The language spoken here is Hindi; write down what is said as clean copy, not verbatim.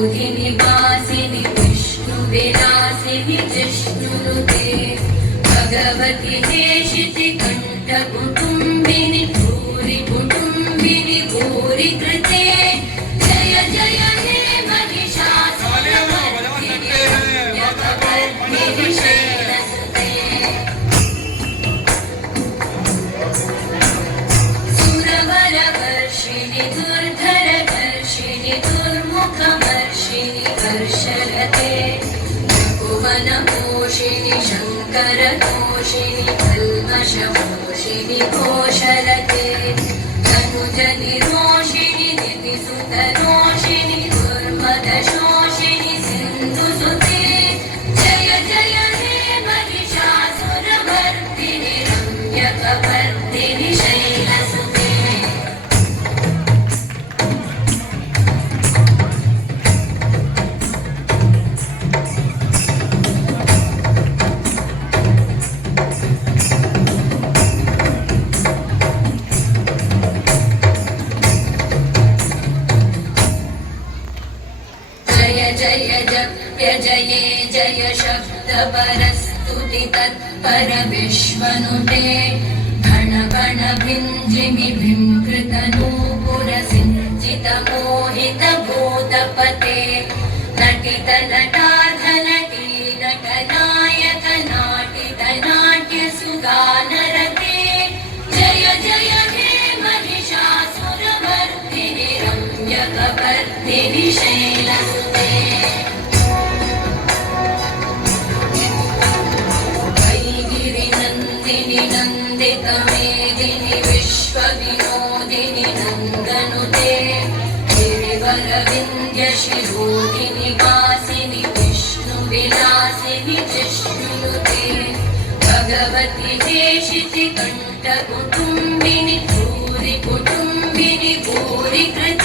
शिरोधिनिवासिनि विष्णुविलासिनि जिष्णुनुते भगवति हेशिति कण्ठकुटुम्बिनि भूरि कुटुम्बिनि भूरि कृते जय जय हे महिषासुरमर्दिनि रम्यकपर्दिनि शैलसुते सुरवरवर्षिणि दुर्धरवर्षिणि दुर्मुखवर्षिणि हर्षरते भुवनपोषिणि शङ्करतोषिणि कल्मषमोषिणि घोषरते तनुजनिरोषिणि दितिसुतरोषिणि दुर्मदशोषिणि सिन्धुसुते जय जय हे महिषासुरमर्दिनि रम्यकपर्दिनि शैलसुते जय जप्य जये जय शब्दपरस्तुति तत्पर विश्वनुते घन घन भिञ्जिमि भिङ्कृतनूपुरसिञ्चित मोहित भूतपते नटित नटार्धनटी नटनायक नाटित नाट्य सुगानरते जय जय हे महिषासुरमर्दिनि रम्यकपर्दिनि शैलसुते नन्दितमेदिनि विश्वविनोदिनि नन्दनुते गिरिवरविन्द्यशिरोधिनि वासिनि विष्णुविलासिनि जिष्णुनुते भगवति हेशिति कण्ठकुटुम्बिनि भूरि कुटुम्बिनि भूरि कृते